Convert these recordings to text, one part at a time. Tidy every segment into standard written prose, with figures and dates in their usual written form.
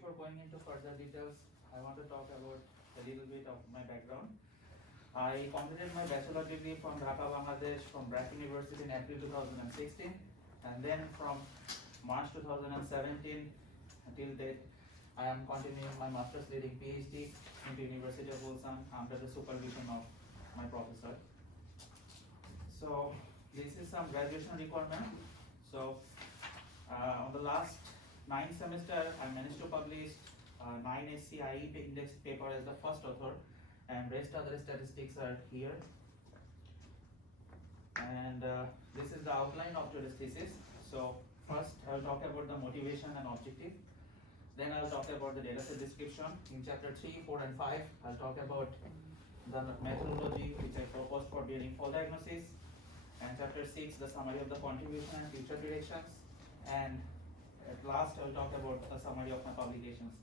before going into further details, I want to talk about a little bit of my background. I completed my bachelor degree from Dhaka, Bangladesh from BRAC University in April 2016, and then from March 2017 until date, I am continuing my master's leading PhD into University of Ulsan under the supervision of my professor. So this is some graduation requirement. So on the last 9 semester, I managed to publish 9 SCIE index paper as the first author, and rest other statistics are here. And this is the outline of today's thesis. So first, I will talk about the motivation and objective. Then I will talk about the dataset description. In chapter 3, 4, and 5, I'll talk about the methodology which I proposed for bearing fault diagnosis. And chapter 6, the summary of the contribution and future directions. And at last, I will talk about the summary of my publications.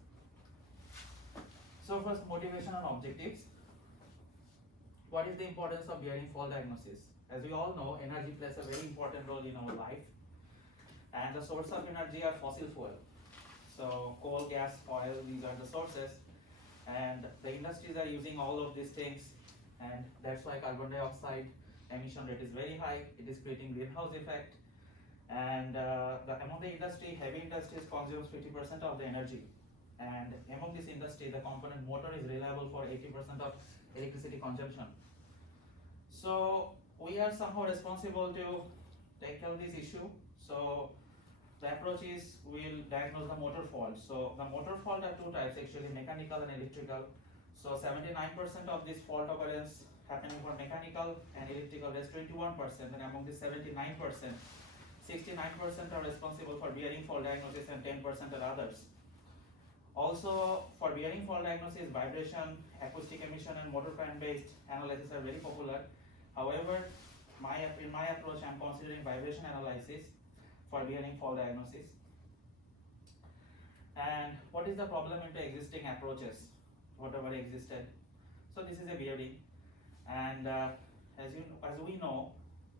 So first, motivation and objectives. What is the importance of bearing fault diagnosis? As we all know, energy plays a very important role in our life. And the source of energy are fossil fuel. So coal, gas, oil, these are the sources. And the industries are using all of these things. And that's why carbon dioxide emission rate is very high. It is creating greenhouse effect. And among the industry, heavy industries consumes 50% of the energy. And among this industry, the component motor is reliable for 80% of electricity consumption. So we are somehow responsible to tackle this issue. So the approach is we'll diagnose the motor fault. So the motor fault are two types actually, mechanical and electrical. So 79% of this fault occurrence happening for mechanical and electrical, rest 21%. And among the 79%, 69% are responsible for bearing fault diagnosis and 10% are others. Also, for bearing fault diagnosis, vibration, acoustic emission, and motor current based analysis are very popular. However, in my approach, I am considering vibration analysis for bearing fault diagnosis. And what is the problem into existing approaches, whatever existed? So this is a bearing, and as we know,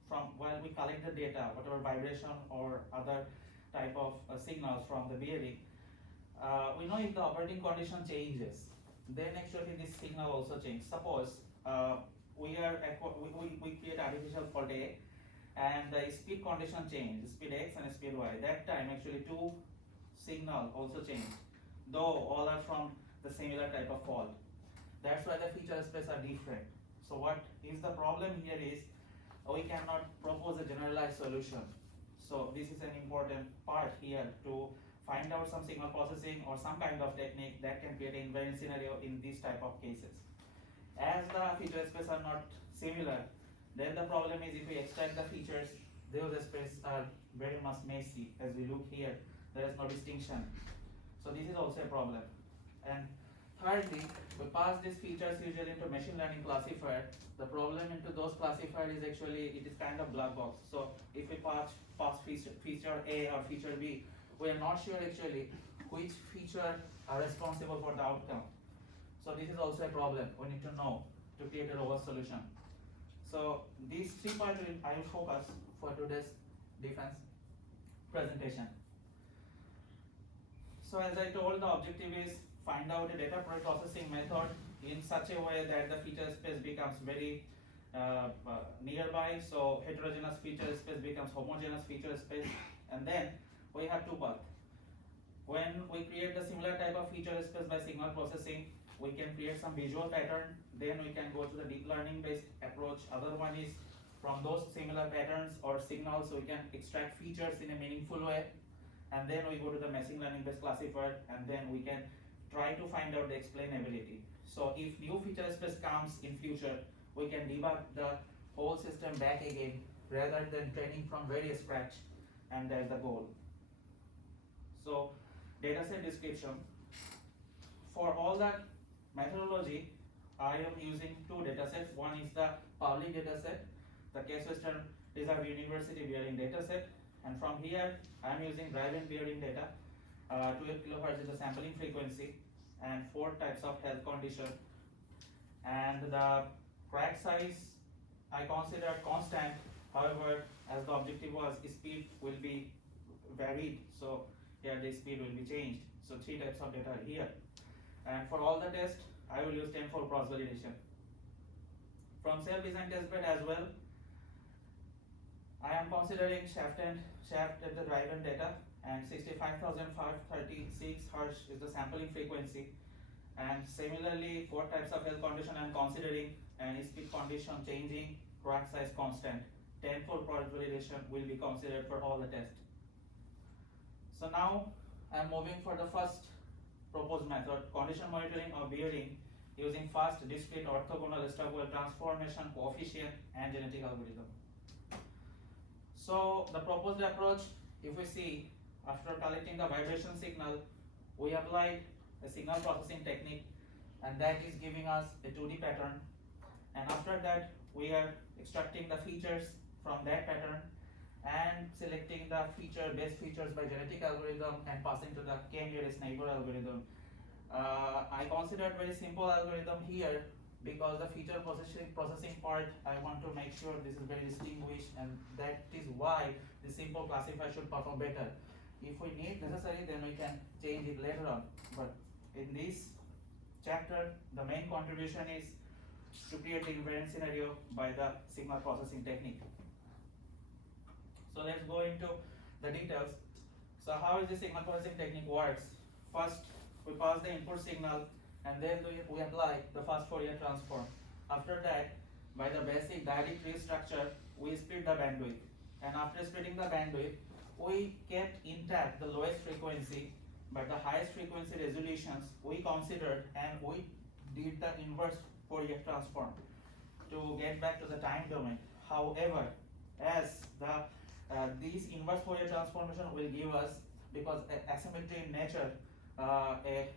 from while we collect the data, whatever vibration or other type of signals from the bearing, we know if the operating condition changes, then actually this signal also changes. Suppose we create artificial fault A, and the speed condition change, speed X and speed Y. That time actually two signal also change, though all are from the similar type of fault. That's why the feature space are different. So what is the problem here is we cannot propose a generalized solution. So this is an important part here to find out some signal processing or some kind of technique that can create an invariant scenario in these type of cases. As the feature space are not similar, then the problem is if we extract the features, those spaces are very much messy. As we look here, there is no distinction. So this is also a problem. And thirdly, we pass these features usually into machine learning classifier. The problem into those classifier is actually it is kind of black box. So if we pass feature A or feature B, we are not sure actually which feature are responsible for the outcome. So this is also a problem we need to know to create a robust solution. So these 3 points I will focus for today's defense presentation. So as I told, the objective is find out a data processing method in such a way that the feature space becomes very nearby. So heterogeneous feature space becomes homogeneous feature space, and then we have two paths. When we create the similar type of feature space by signal processing, we can create some visual pattern. Then we can go to the deep learning based approach. Other one is from those similar patterns or signals we can extract features in a meaningful way, and then we go to the machine learning based classifier, and then we can try to find out the explainability. So if new feature space comes in future, we can debug the whole system back again rather than training from very scratch, and that's the goal. So dataset description. For all that methodology, I am using two datasets. One is the public dataset, the case western reserve university bearing dataset, and from here I am using drive-in bearing data. 12 kHz is the sampling frequency, and 4 types of health condition. And the crack size I consider constant. However, as the objective was, speed will be varied, so here the speed will be changed. So 3 types of data are here. And for all the tests, I will use tenfold cross validation. From self-design testbed as well, I am considering shaft and the drive-in data, and 65,536 Hz is the sampling frequency. And similarly, 4 types of health condition I am considering, and speed condition changing, crack size constant. Tenfold cross validation will be considered for all the tests. So now I am moving for the first proposed method, condition monitoring or bearing using fast, discrete, orthogonal Stockwell transformation coefficient and genetic algorithm. So the proposed approach, if we see, after collecting the vibration signal, we applied a signal processing technique, and that is giving us a 2D pattern. And after that, we are extracting the features from that pattern and selecting the best features by genetic algorithm and passing to the k-nearest neighbor algorithm. I considered very simple algorithm here because the feature processing part, I want to make sure this is very distinguished, and that is why the simple classifier should perform better. If we need necessary, then we can change it later on. But in this chapter, the main contribution is to create the invariant scenario by the signal processing technique. So let's go into the details. So how is the signal processing technique works? First, we pass the input signal, and then we apply the fast Fourier transform. After that, by the basic dyadic tree structure, we split the bandwidth. And after splitting the bandwidth, we kept intact the lowest frequency, but the highest frequency resolutions we considered, and we did the inverse Fourier transform to get back to the time domain. However, as this inverse Fourier transformation will give us, because asymmetry in nature, a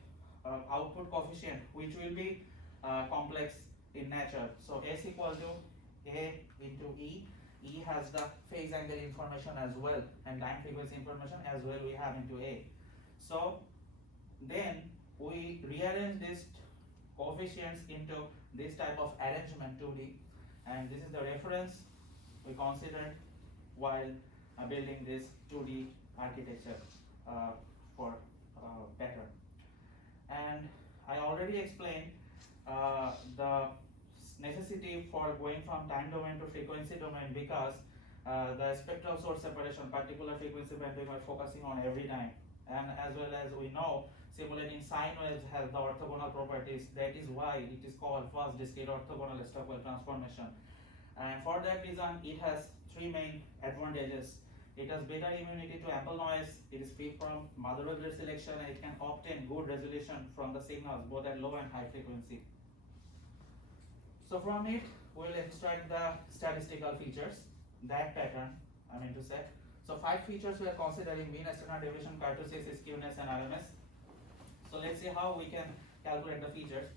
output coefficient which will be complex in nature. So S equal to A into E. E has the phase angle information as well, and time frequency information as well we have into A. So then we rearrange these coefficients into this type of arrangement 2D, and this is the reference we considered while building this 2D architecture for pattern. And I already explained the necessity for going from time domain to frequency domain, because the spectral source separation, particular frequency band we are focusing on every time, and as well as we know simulating sine waves has the orthogonal properties. That is why it is called fast discrete orthogonal Stockwell transformation. And for that reason, it has 3 main advantages. It has better immunity to ample noise, it is free from mother wavelet selection, and it can obtain good resolution from the signals both at low and high frequency. So from it, we will extract the statistical features, that pattern I mean to say. So 5 features we are considering: mean, standard deviation, kurtosis, skewness, and RMS. So let's see how we can calculate the features.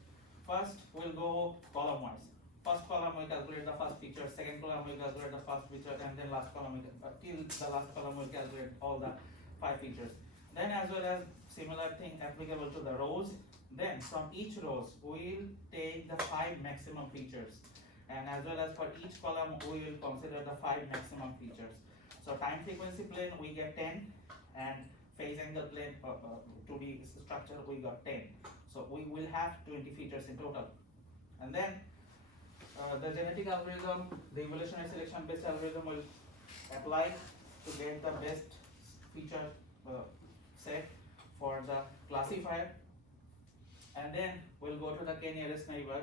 First, we'll go column wise. First column we calculate the first feature, second column we calculate the first feature, and then last column till the last column we calculate all the 5 features. Then as well as similar thing applicable to the rows. Then from each rows we will take the 5 maximum features, and as well as for each column we will consider the 5 maximum features. So time frequency plane we get 10, and phase angle plane 2D structure we got 10. So we will have 20 features in total. And then the genetic algorithm, the evolutionary selection based algorithm will apply to get the best feature set for the classifier, and then we'll go to the k nearest neighbor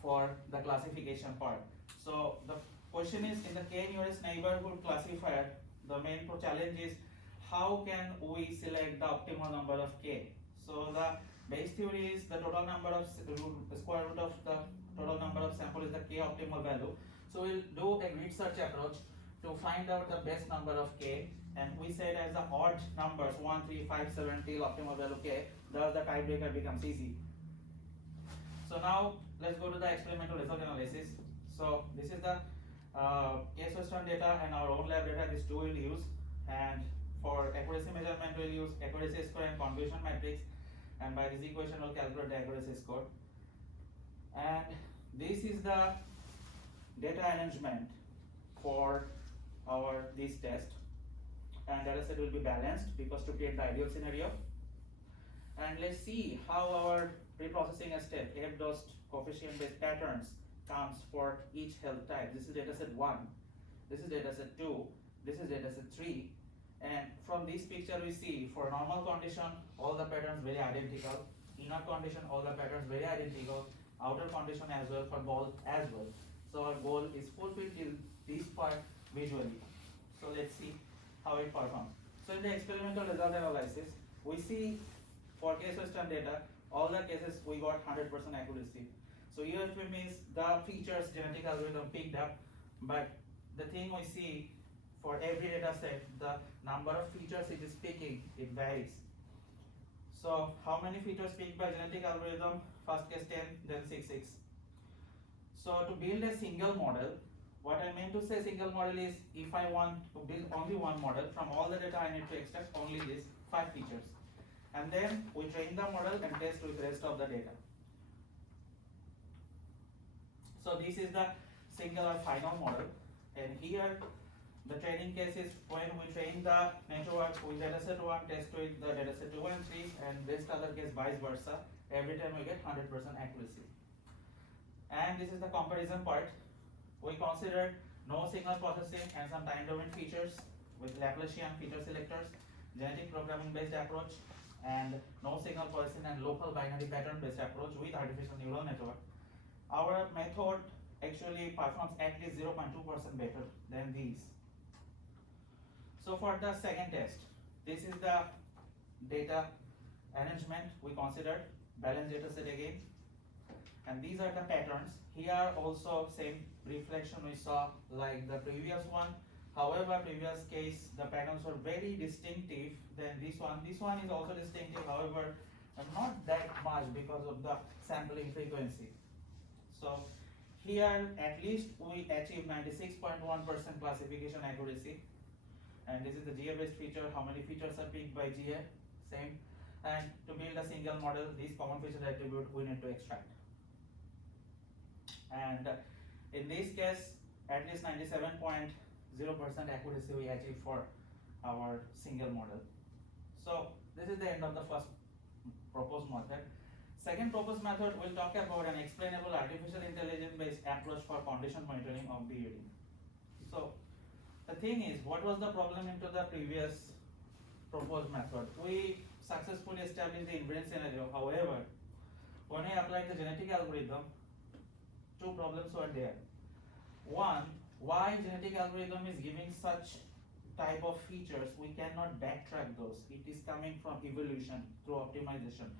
for the classification part. So the question is, in the k nearest neighborhood classifier, the main challenge is how can we select the optimal number of k. So the base theory is the total number of square root of the total number of sample is the k optimal value. So we'll do a grid search approach to find out the best number of k, and we said as the odd numbers 1, 3, 5, 7 till optimal value k, thus the tiebreaker becomes easy. So now let's go to the experimental result analysis. So this is the case western data and our own lab data. These two will use, and for accuracy measurement we'll use accuracy score and confusion matrix, and by this equation we'll calculate the accuracy score. And this is the data arrangement for this test, and data set will be balanced because to create the ideal scenario. And let's see how our pre-processing step, F-dot coefficient-based patterns, comes for each health type. This is dataset 1, this is dataset 2, this is dataset 3. And from this picture we see for normal condition, all the patterns very identical. Inner condition, all the patterns very identical. Outer condition as well, for ball as well. So our goal is fulfilled in this part visually. So let's see how it performs. So in the experimental result analysis, we see for case western data, all the cases we got 100% accuracy. So UFP means the features genetic algorithm picked up, but the thing we see for every data set, the number of features it is picking, it varies. So how many features picked by genetic algorithm? First case 10, then 6. So to build a single model, what I mean to say single model is if I want to build only one model, from all the data I need to extract only these 5 features. And then we train the model and test with the rest of the data. So this is the single or final model. And here the training case is when we train the network with dataset 1, test with the dataset 2 and 3, and rest other case vice versa. Every time we get 100% accuracy. And this is the comparison part. We considered no signal processing and some time domain features with Laplacian feature selectors, genetic programming based approach, and no signal processing and local binary pattern based approach with artificial neural network. Our method actually performs at least 0.2% better than these. So for the second test, this is the data arrangement we considered, balanced data set again, and these are the patterns. Here also same reflection we saw like the previous one. However, previous case the patterns were very distinctive than this one. This one is also distinctive, however not that much because of the sampling frequency. So here at least we achieve 96.1% classification accuracy. And this is the GA based feature, how many features are picked by GA, same. And to build a single model, this common feature attribute we need to extract. And in this case, at least 97.0% accuracy we achieve for our single model. So this is the end of the first proposed method. Second proposed method, we'll talk about an explainable artificial intelligence based approach for condition monitoring of BRAC. So the thing is, what was the problem into the previous proposed method? We successfully established the invariant scenario. However, when we applied the genetic algorithm, 2 problems were there. One, why genetic algorithm is giving such type of features, we cannot backtrack those. It is coming from evolution through optimization.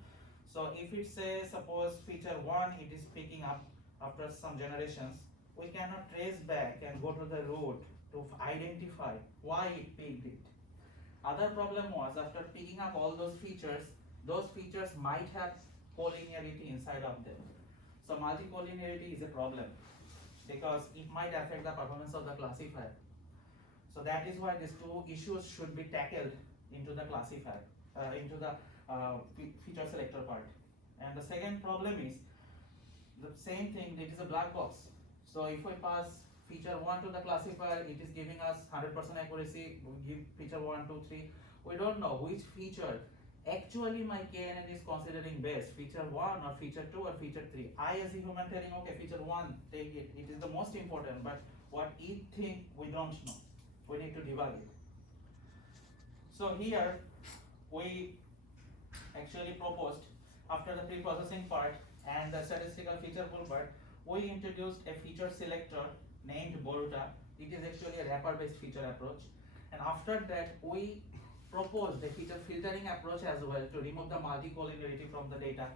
So if it says, suppose feature 1, it is picking up after some generations, we cannot trace back and go to the root to identify why it picked it. Other problem was after picking up all those features might have collinearity inside of them. So multicollinearity is a problem because it might affect the performance of the classifier. So that is why these 2 issues should be tackled into the classifier, into the feature selector part. And the second problem is the same thing, it is a black box. So if we pass feature 1 to the classifier, it is giving us 100% accuracy. We give feature 1, 2, 3. We don't know which feature actually my KNN is considering best, feature 1 or feature 2 or feature 3. I as a human telling, okay, feature 1, take it. It is the most important, but what it think we don't know. We need to debug it. So here we actually proposed after the pre-processing part and the statistical feature pool part, we introduced a feature selector named Boruta. It is actually a wrapper-based feature approach. And after that, we proposed a feature filtering approach as well to remove the multicollinearity from the data,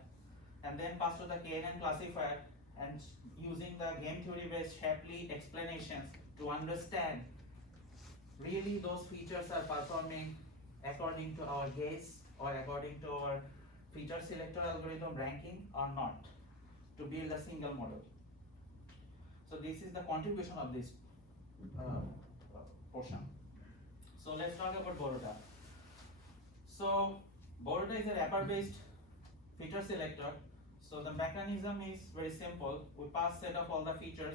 and then pass to the KNN classifier and using the game theory-based Shapley explanations to understand really those features are performing according to our guess or according to our feature selector algorithm ranking or not, to build a single model. So this is the contribution of this portion. So let's talk about Boruta. So Boruta is a wrapper-based feature selector. So the mechanism is very simple. We pass set of all the features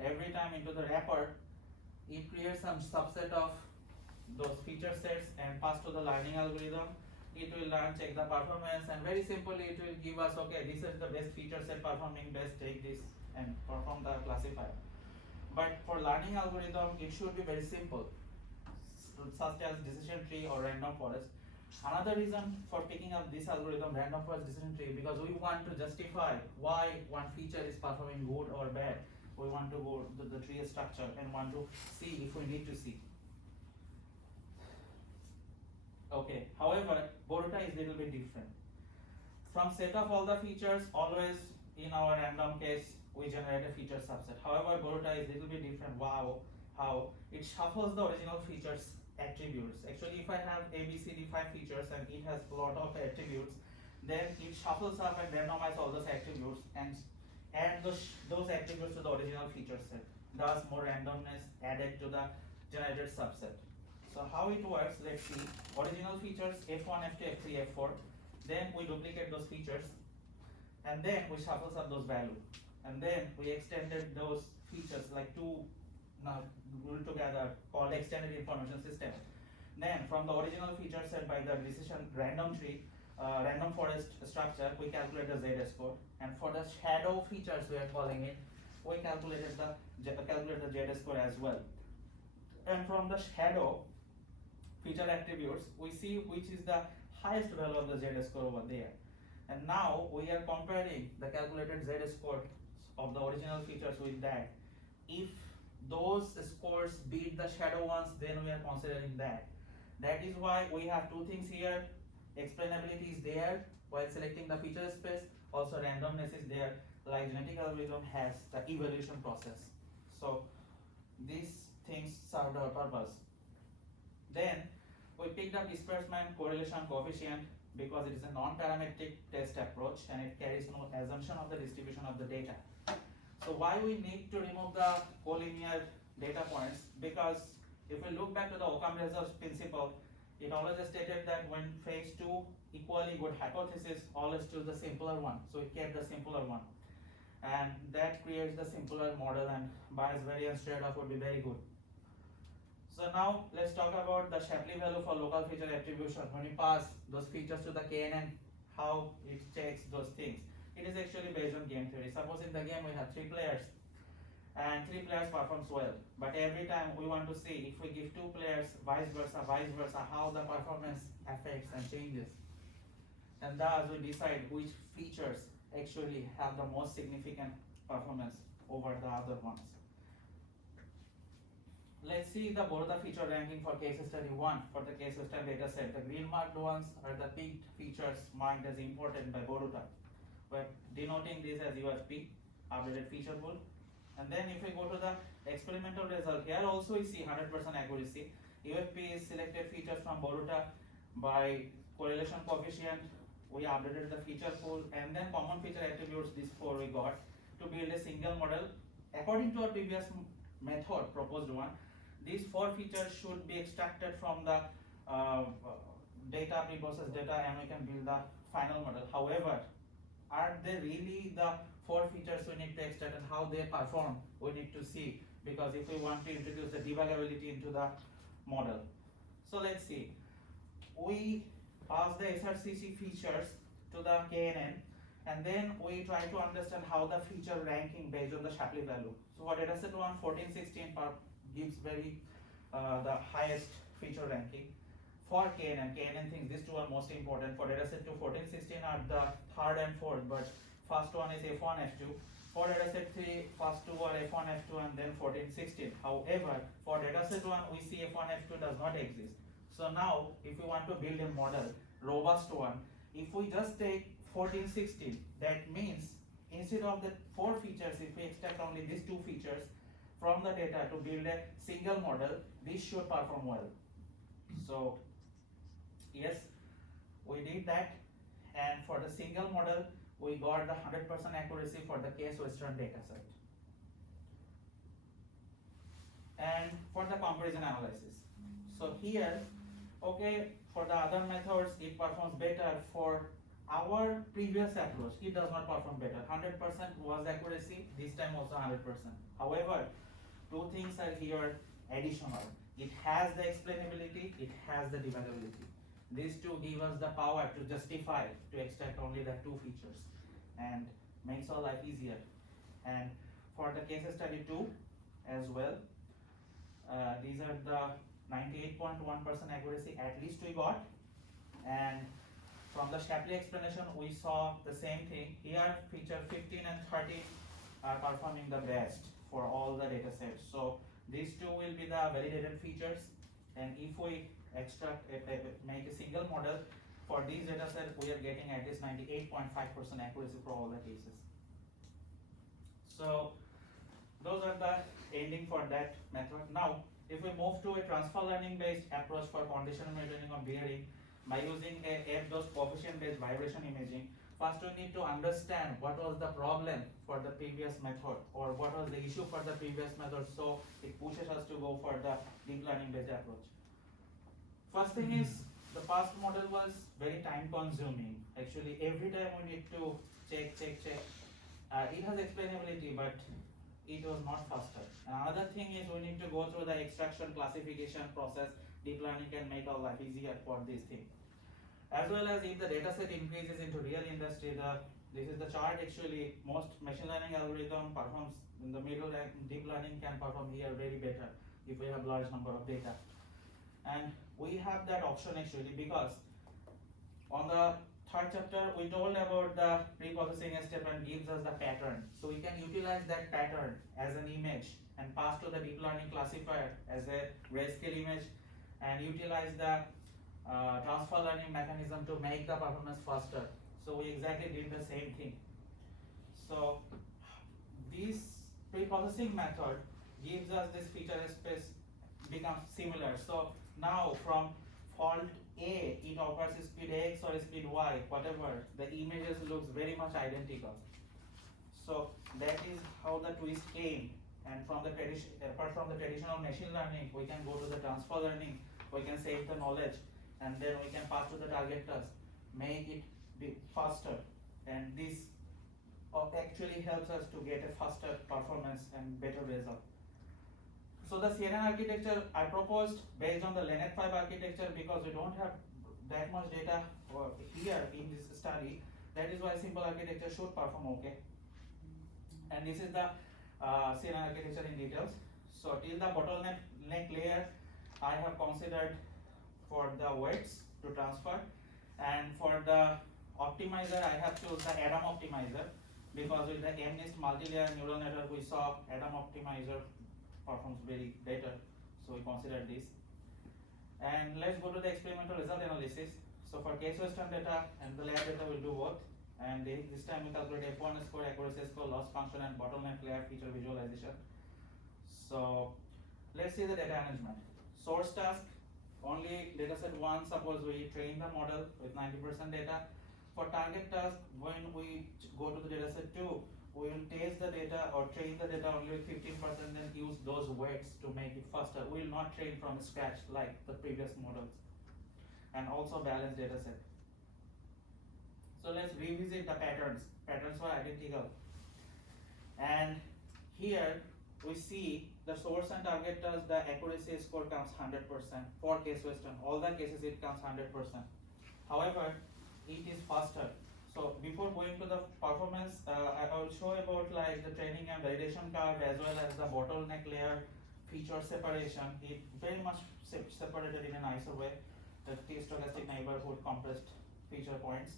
every time into the wrapper. It creates some subset of those feature sets and pass to the learning algorithm. it will learn, check the performance, and very simply it will give us, okay, this is the best feature set performing best, take this and perform the classifier. But for learning algorithm, it should be very simple, such as decision tree or random forest. Another reason for picking up this algorithm, random forest decision tree, because we want to justify why one feature is performing good or bad. We want to go to the tree structure and want to see if we need to see. Okay, however, Boruta is little bit different. From set of all the features, always in our random case, we generate a feature subset. However, Boruta is little bit different. Wow, how it shuffles the original features attributes. Actually, if I have A, B, C, D 5 features and it has a lot of attributes, then it shuffles up and randomizes all those attributes and add those attributes to the original feature set. Thus, more randomness added to the generated subset. So how it works, let's see. Original features F1, F2, F3, F4. Then we duplicate those features and then we shuffle up those values. And then we extended those features like two now glued together called extended information system. Then from the original feature set by the decision random tree, random forest structure, we calculate the Z score. And for the shadow features we are calling it, we calculate the Z score as well. And from the shadow feature attributes, we see which is the highest value of the Z score over there. And now we are comparing the calculated Z score of the original features with that. If those scores beat the shadow ones, then we are considering that. That is why we have two things here. Explainability is there while selecting the feature space. Also randomness is there, like genetic algorithm has the evaluation process. So these things served our purpose. Then we picked up disbursement correlation coefficient because it is a non-parametric test approach and it carries no assumption of the distribution of the data. So why we need to remove the collinear data points? Because if we look back to the Occam results principle, it always stated that when phase 2 equally good hypothesis, always choose the simpler one. So it kept the simpler one. And that creates the simpler model and bias variance trade-off would be very good. So now let's talk about the Shapley value for local feature attribution. When you pass those features to the KNN, how it checks those things. It is actually based on game theory. Suppose in the game we have 3 players and 3 players performs well. But every time we want to see if we give 2 players vice versa, how the performance affects and changes. And thus we decide which features actually have the most significant performance over the other ones. Let's see the Boruta feature ranking for case study 1 for the case study data set. The green marked ones are the picked features marked as important by Boruta. We're denoting this as UFP, updated feature pool. And then if we go to the experimental result, here also we see 100% accuracy. UFP is selected features from Boruta by correlation coefficient. We updated the feature pool and then common feature attributes, these 4 we got to build a single model. According to our previous method, proposed one, these 4 features should be extracted from the data, pre-processed data, and we can build the final model. However, are they really the 4 features we need to extract and how they perform we need to see, because if we want to introduce the debuggability into the model. So let's see. We pass the SRCC features to the KNN and then we try to understand how the feature ranking based on the Shapley value. So for dataset 1, 14, 16 gives very the highest feature ranking. For KNN thinks these 2 are most important. For dataset 2, 14, 16 are the 3rd and 4th, but first one is F1, F2. For dataset 3, first 2 are F1, F2 and then 14, 16. However, for dataset 1, we see F1, F2 does not exist. So now, if we want to build a model, robust one, if we just take 14, 16, that means instead of the 4 features, if we extract only these 2 features from the data to build a single model, this should perform well. So yes, we did that, and for the single model, we got the 100% accuracy for the case western data set. And for the comparison analysis, so here, okay, for the other methods, it performs better. For our previous approach, it does not perform better. 100% was accuracy, this time also 100%. However, 2 things are here additional. It has the explainability, it has the debuggability. these two give us the power to justify to extract only the two features and makes our life easier. And for the case study 2 as well, these are the 98.1% accuracy at least we got, and from the Shapley explanation we saw the same thing. Here feature 15 and 13 are performing the best for all the data sets. So these two will be the validated features, and if we extract make a single model for these data sets, we are getting at least 98.5% accuracy for all the cases. So those are the ending for that method. Now if we move to a transfer learning based approach for conditional measuring of bearing by using a F-dose coefficient based vibration imaging, first we need to understand what was the problem for the previous method, or what was the issue for the previous method, so it pushes us to go for the deep learning based approach. First thing is, the past model was very time consuming. Actually every time we need to check. It has explainability, but it was not faster. Another thing is, we need to go through the extraction classification process. Deep learning can make our life easier for this thing. As well as if the data set increases into real industry, this is the chart. Actually most machine learning algorithm performs in the middle, and deep learning can perform here very better if we have large number of data. And we have that option actually, because on the third chapter we told about the pre-processing step and gives us the pattern. So we can utilize that pattern as an image and pass to the deep learning classifier as a grayscale image, and utilize the transfer learning mechanism to make the performance faster. So we exactly did the same thing. So this pre-processing method gives us this feature space becomes similar. So now from fault A, it offers speed X or speed Y, whatever, the images looks very much identical. So that is how the twist came. And from the apart from the traditional machine learning, we can go to the transfer learning. We can save the knowledge, and then we can pass to the target task, make it be faster, and this actually helps us to get a faster performance and better result. So the CNN architecture I proposed based on the Lenet 5 architecture, because we don't have that much data here in this study. That is why simple architecture should perform okay. And this is the CNN architecture in details. So till the bottleneck layer, I have considered for the weights to transfer, and for the optimizer I have chosen the Adam optimizer, because with the MNIST multi-layer neural network we saw Adam optimizer performs very better, so we considered this. And let's go to the experimental result analysis. So for case western data and the lab data we'll do both, and this time we calculate F1 score, accuracy score, loss function, and bottleneck layer feature visualization. So let's see the data arrangement. Source task, only dataset 1, suppose we train the model with 90% data. For target task, when we go to the dataset 2, we will test the data or train the data only with 15%, then use those weights to make it faster. We will not train from scratch like the previous models. And also balance dataset. So let's revisit the patterns. Patterns were identical. And here we see the source and target task, the accuracy score comes 100% for case western. All the cases it comes 100%. However, it is faster. So before going to the performance, I will show about like the training and validation curve, as well as the bottleneck layer feature separation. It very much separated in a nicer way. The t-stochastic neighborhood compressed feature points.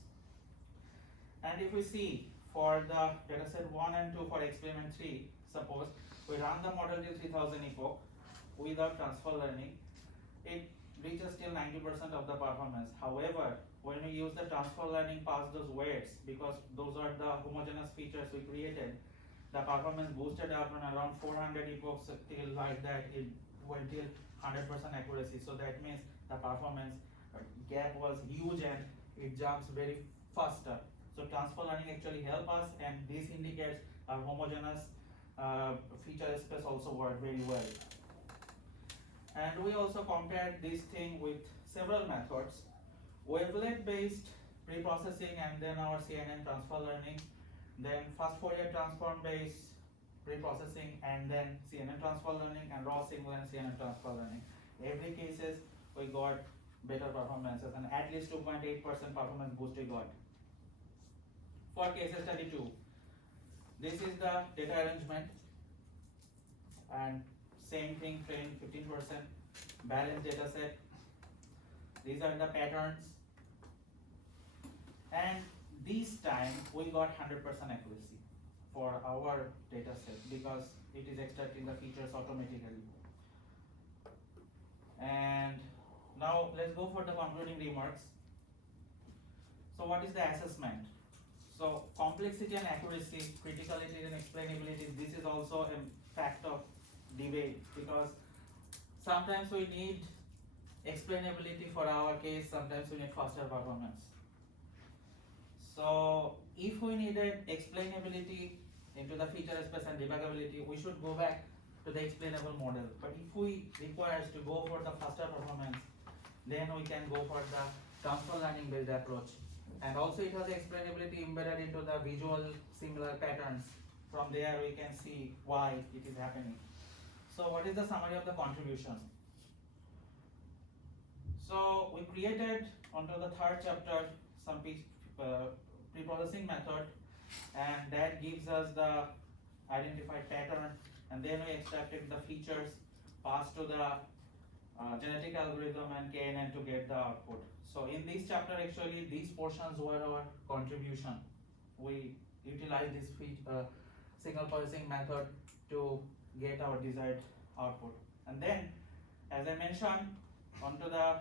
And if we see for the dataset 1 and 2 for experiment 3, suppose we run the model till 3000 epoch without transfer learning, it reaches till 90% of the performance. However, when we use the transfer learning past those weights, because those are the homogeneous features we created, the performance boosted up on around 400 epochs till like that, it went till 100% accuracy. So that means the performance gap was huge and it jumps very faster. So transfer learning actually help us, and this indicates our homogeneous feature space also work very well. And we also compared this thing with several methods, wavelet based pre-processing, and then our CNN transfer learning, then fast Fourier transform based pre-processing, and then CNN transfer learning, and raw signal and CNN transfer learning. Every cases we got better performances, and at least 2.8% performance boost we got. For case study 2, this is the data arrangement, and same thing, train 15%, balanced data set. These are the patterns, and this time we got 100% accuracy for our data set because it is extracting the features automatically. And now let's go for the concluding remarks. So what is the assessment? So complexity and accuracy, criticality and explainability, this is also a fact of debate because sometimes we need explainability for our case, sometimes we need faster performance. So if we needed explainability into the feature space and debuggability, we should go back to the explainable model. But if we require to go for the faster performance, then we can go for the transfer learning based approach. And also it has explainability embedded into the visual similar patterns. From there we can see why it is happening. So what is the summary of the contribution? So we created onto the third chapter some pre-processing method, and that gives us the identified pattern, and then we extracted the features, passed to the genetic algorithm and KNN to get the output. So in this chapter actually these portions were our contribution. We utilized this signal processing method to get our desired output. And then as I mentioned, onto the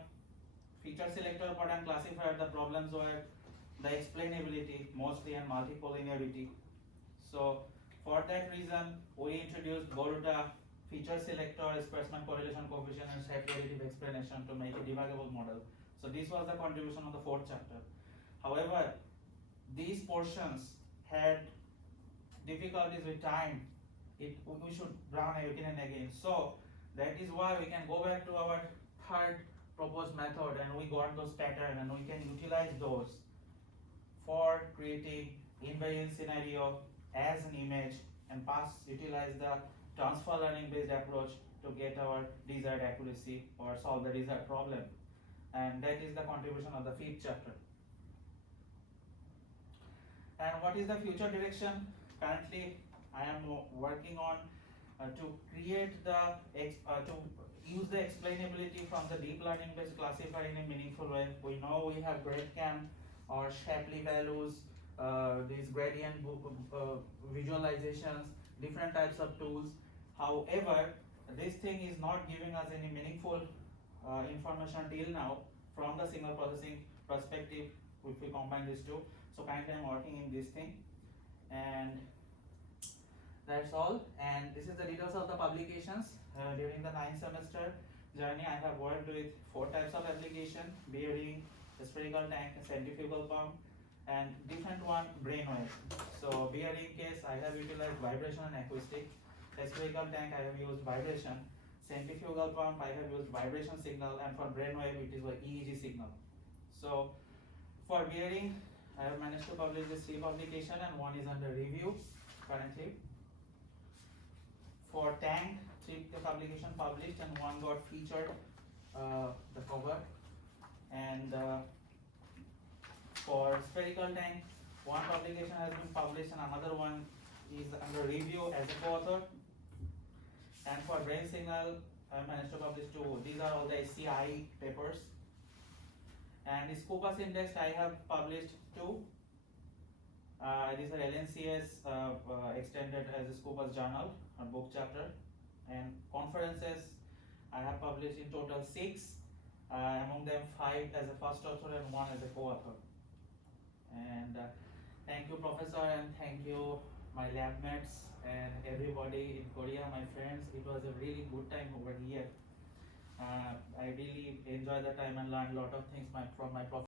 feature selector pattern classifier, the problems were the explainability mostly and multicollinearity. So for that reason we introduced Boruta feature selector, Spacement correlation coefficient and set relative explanation to make a debuggable model. So this was the contribution of the fourth chapter. However, these portions had difficulties with time. We should run again and again. So that is why we can go back to our third proposed method, and we got those patterns and we can utilize those for creating invariant scenario as an image and utilize the transfer learning based approach to get our desired accuracy or solve the desired problem. And that is the contribution of the fifth chapter. And what is the future direction? Currently I am working on to create the to use the explainability from the deep learning based classifier in a meaningful way. We know we have GradCam or Shapley values, these gradient visualizations, different types of tools. However, this thing is not giving us any meaningful information till now from the signal processing perspective if we combine these two. So currently I'm working in this thing, and that's all. And this is the details of the publications. During the 9th semester journey I have worked with 4 types of application: bearing, spherical tank, centrifugal pump, and different one brainwave. So bearing case I have utilized vibration and acoustic. Spherical tank I have used vibration. Centrifugal pump I have used vibration signal, and for brainwave it is a EEG signal. So for bearing I have managed to publish this 3 publication, and 1 is under review currently. For tank, 3 publication published and 1 got featured, the cover. And for spherical tank, 1 publication has been published and another one is under review as a co-author. And for brain signal, I managed to publish 2. These are all the SCI papers. And Scopus index I have published 2. These are LNCS extended as a Scopus journal or book chapter. And conferences I have published in total 6. Among them 5 as a first author and 1 as a co-author. And thank you, Professor, and thank you, my lab mates and everybody in Korea, my friends. It was a really good time over here. I really enjoyed the time and learned a lot of things from my professor.